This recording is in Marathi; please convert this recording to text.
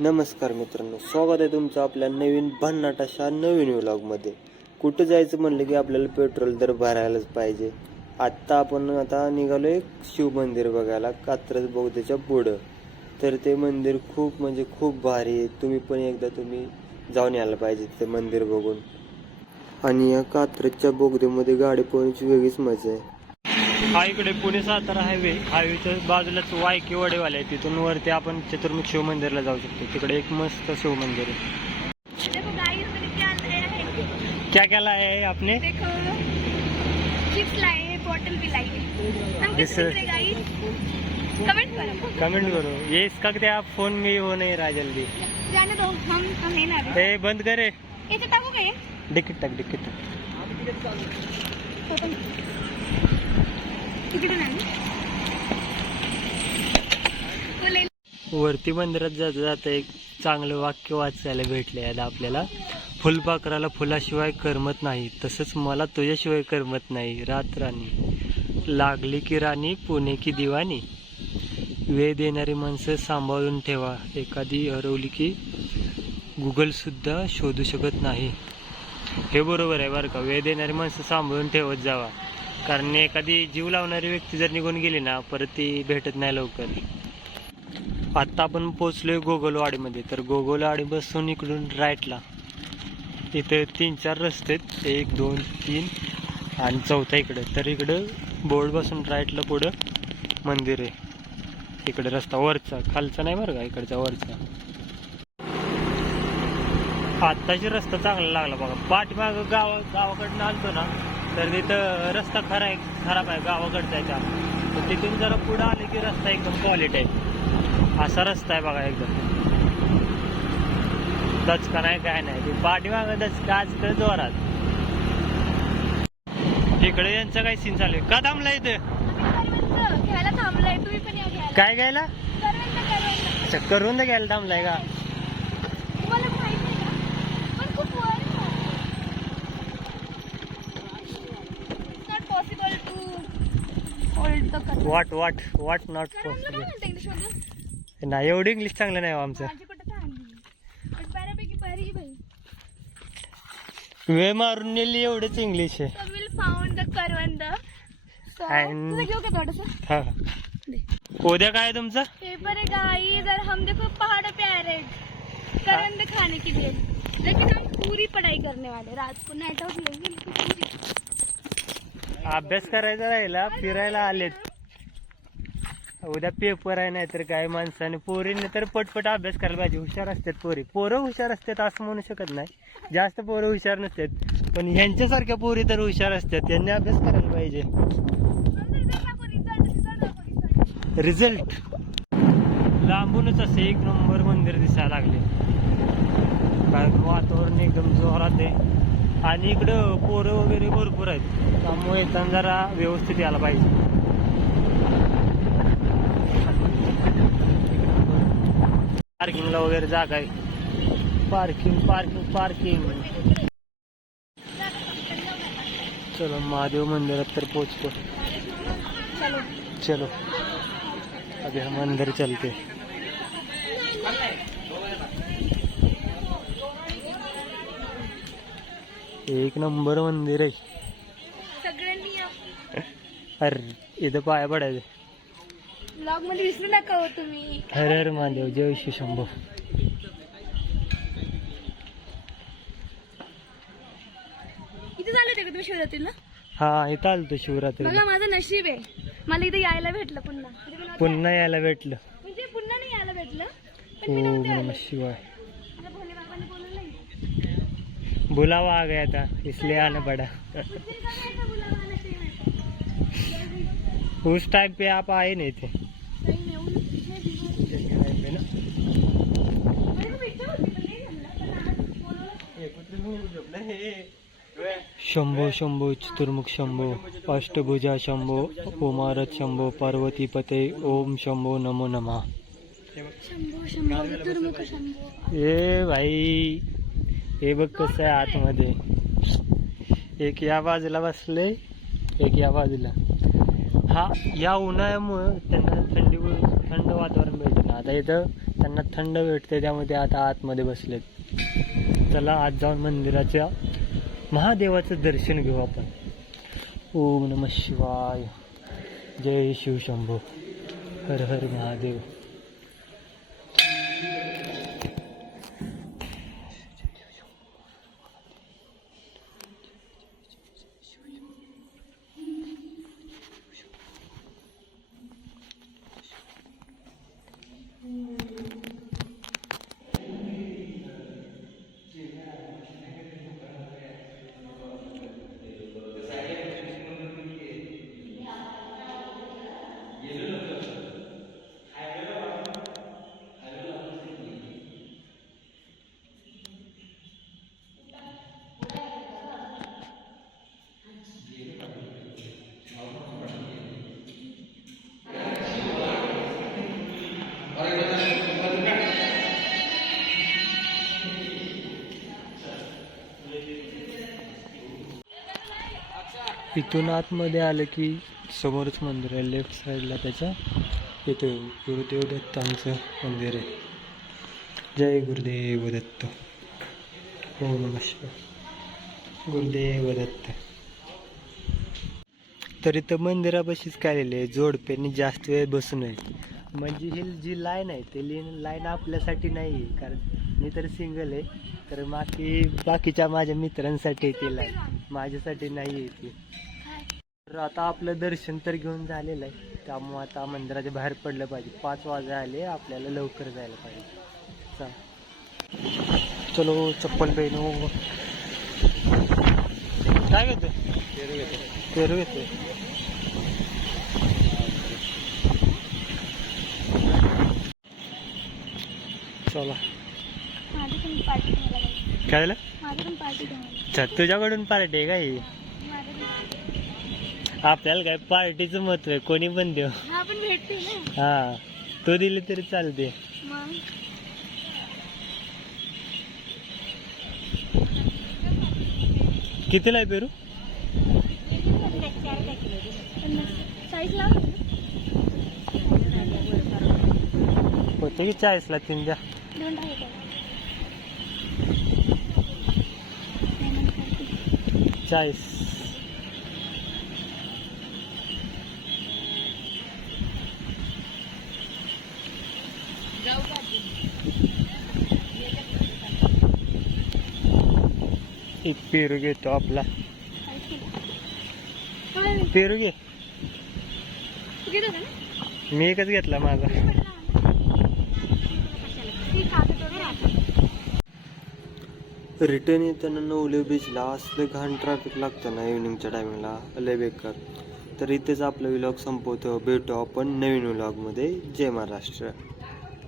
नमस्कार मित्रांनो, स्वागत आहे तुमचं आपल्या नवीन भन्नाट अशा नवीन व्लॉगमध्ये. कुठं जायचं म्हणलं की आपल्याला पेट्रोल तर भरायलाच पाहिजे. आता निघालो एक शिव मंदिर बघायला, कात्रज बोगद्याच्या पुढं. तर ते मंदिर खूप म्हणजे खूप भारी आहे. तुम्ही पण एकदा जाऊन यायला पाहिजे ते मंदिर बघून. आणि या कात्रजच्या बोगद्यामध्ये गाडी पळण्याची वेगळीच मजा आहे. हा इकडे पुणे सातारा हायवेच्या बाजूलाच वायके वडेवाले आहे. तिथून वरती आपण चतुर्मुख शिव मंदिरला जाऊ शकतो. तिकडे एक मस्त शिव मंदिर आहे. क्या क्या लाया है आपने? चिप्स लाए हैं, बॉटल भी लाई है. हम कैसे निकले गाइस? कमेंट करो. ये इसका क्या फोन में हो नहीं रहा जल्दी. जाने दो, हम है ना अभी. ए बंद करे. ये तो टाकू काय? डिक्कीट टाक. तिकडे नाही. वरती मंदिरात जाता एक चांगलं वाक्य वाचायला भेटले आहे आपल्याला. फुलपाखराला फुलाशिवाय करमत नाही, तसंच मला तुझ्याशिवाय करमत नाही. रात राणी लागली की राणी, पुणे की दिवाणी. वेळ देणारी माणसं सांभाळून ठेवा, एखादी हरवली की गुगल सुद्धा शोधू शकत नाही. हे बरोबर आहे बरं का. वेळ देणारी माणसं सांभाळून ठेवत जावा, कारण एखादी जीव लावणारी व्यक्ती जर निघून गेली ना, परत ती भेटत नाही लवकर. आता आपण पोचलोय गोगलवाडीमध्ये. तर गोगलवाडी बसून इकडून राईटला इथे 3-4 रस्ते आहेत. 1, 2, 3 आणि चौथा इकडं. तर इकडं बोर्ड बसून राईटला पुढं मंदिर आहे. इकडे रस्ता वरचा, खालचा नाही बरं का, इकडचा वरचा. आत्ताची रस्ता चांगला लागला बघा. पाठीमाग गावाकडनं आलतो ना, तर तिथं रस्ता खराब आहे गावाकडचा आहे त्या. तर तिथून जरा पुढं आले की रस्ता एकदम क्वालिटी आहे. असा रस्ता आहे बघा एकदम. दचका नाही काय नाही. ते पाठीमाग दचका आजकाल जोरात. इकडे यांचं काय सीन चालू आहे. का थांबला इथे? घ्यायला थांबलाय. तुम्ही पण या घ्यायला. काय घ्यायला? करवंद. अच्छा, करून घ्यायला थांबलाय का? तुम्हाला माहित नाही का? पण खूप वर आहे. It's not possible to hold the current. वाट नॉट करवंद काय पॉसिबल. म्हणता इंग्लिशमध्ये? नाही, एवढं इंग्लिश चांगलं नाही हो आमचं. माझी कुठं थांबली. पण बऱ्यापैकी बरी आहे बाई. वेळ मारून नेली एवढंच इंग्लिश आहे. So we'll found the करवंद. So And- तुझं घेऊ का थोडंसं? हा. उद्या काय आहे तुमचं? पेपर है गाइस और हम देखो पहाड़ पे आ रहे करवंद खाने के लिए, लेकिन हम पूरी पढ़ाई करने वाले. रात को नाइट आउट लेंगे पूरी. अभ्यास करायचा राहिला, फिरायला आलेत. उद्या पेपर आहे. नाही तर काय, माणसाने पोरीने तर पटपट अभ्यास करायला पाहिजे. हुशार असतात पोरं हुशार असतात असं म्हणू शकत नाही. जास्त पोरं हुशार नसतात, पण ह्यांच्यासारख्या पोरी तर हुशार असतात. त्यांनी अभ्यास करायला पाहिजे. रिझल्ट लांबूनच असे एक नंबर मंदिर दिसायला लागले. कारण वातावरण एकदम जोरात आहे आणि इकडं पोरं वगैरे भरपूर आहेत. त्यामुळे येताना जरा व्यवस्थित यायला पाहिजे. पार्किंगला वगैरे जागा आहे. पार्किंग. चलो महादेव मंदिरात तर पोचतो. चलो अभी हम अंदर चलते. एक नंबर मंदिर आहे. सगळ्यांनी या अरे इथं पाया पडायचं. ब्लॉग मध्ये विसरू नका हो तुम्ही. हर हर महादेव, जय श्री शंभो. इथे झाले होते का तुम्ही शिवरात्रीला? हा, इथं आलतो शिवरात्री. बघा माझं नशीब आहे, मला इथे यायला भेटलं पुन्हा. पुन्हा यायला भेटलं. म्हणजे पुन्हा नाही यायला भेटलं, पण मी ओम नव्हते नमः आले. शिवाय. मला भोले बाबांनी बोलवलंय. बुलावा आ गया था इसलिए आना पड़ा. उज्जैन का कैसा बुलावा आना चाहिए. उस टाइम पे आप आए नहीं थे. काही नाही, ऊन पिछले दिवस. टाइम पे ना. मला खूप इच्छा होती, पण नाही जमलं. पण आज बोलवलं. शंभो शंभो चतुर्मुख शंभो, अष्टभुजा शंभो, ओमारत शंभो, पार्वती पते, ओम शंभो नमो नमः. शंभो शंभो चतुर्मुख शंभो. ए भाई, हे बघ कसं आहे आतमध्ये. एक या बाजूला बसले, एक या बाजूला. हा, या उन्हाळ्यामुळं त्यांना थंड वातावरण मिळतं ना. आता इथं त्यांना थंड भेटते, त्यामध्ये आता आतमध्ये बसलेत. चला आज जाऊन मंदिराच्या महादेवाचं दर्शन घेऊ आपण. ओम नमः शिवाय, जय शिवशंभो, हर हर महादेव. इथून आतमध्ये आलं की समोरच मंदिर आहे, लेफ्ट साईडला त्याच्या इथे गुरुदेव दत्तांचं मंदिर आहे. जय गुरुदेव दत्त. ओम नमः शिवाय, गुरुदेव दत्त. तर इथं मंदिरापाशीच काय लिहिलं आहे, जोडप्यांनी जास्त वेळ बसू नये. म्हणजे ही जी लाईन आहे ते लाईन आपल्यासाठी नाही आहे, कारण मी तर सिंगल आहे, तर बाकीच्या माझ्या मित्रांसाठी ती लाईन, माझ्यासाठी नाही आहे ती. तर आता आपलं दर्शन तर घेऊन झालेलं आहे, त्यामुळे आता मंदिराच्या बाहेर पडलं पाहिजे. 5 वाजे आले, आपल्याला लवकर जायला पाहिजे. चलो चप्पल पेनो. काय घेतो? पेरू घेतो. चला. काय झालं? तुझ्याकडून पार्टी आहे काय? आपल्याला काय पार्टीचं महत्व आहे, कोणी पण देऊ. हा, तो दिली तरी चालते. कितीला आहे पेरू? होते की 40ला 3 द्या. चाळीस. एक पेरू घेतो आपला. पेरू घे. मी एकच घेतला माझा. रिटर्न येताना नवले बीचला असलं घाण ट्रॅफिक लागतं ना इव्हनिंगच्या टायमिंगला, लय बेकार. तर इथेच आपला व्लॉग संपवतो. भेटू आपण नवीन व्लॉगमध्ये. जय महाराष्ट्र.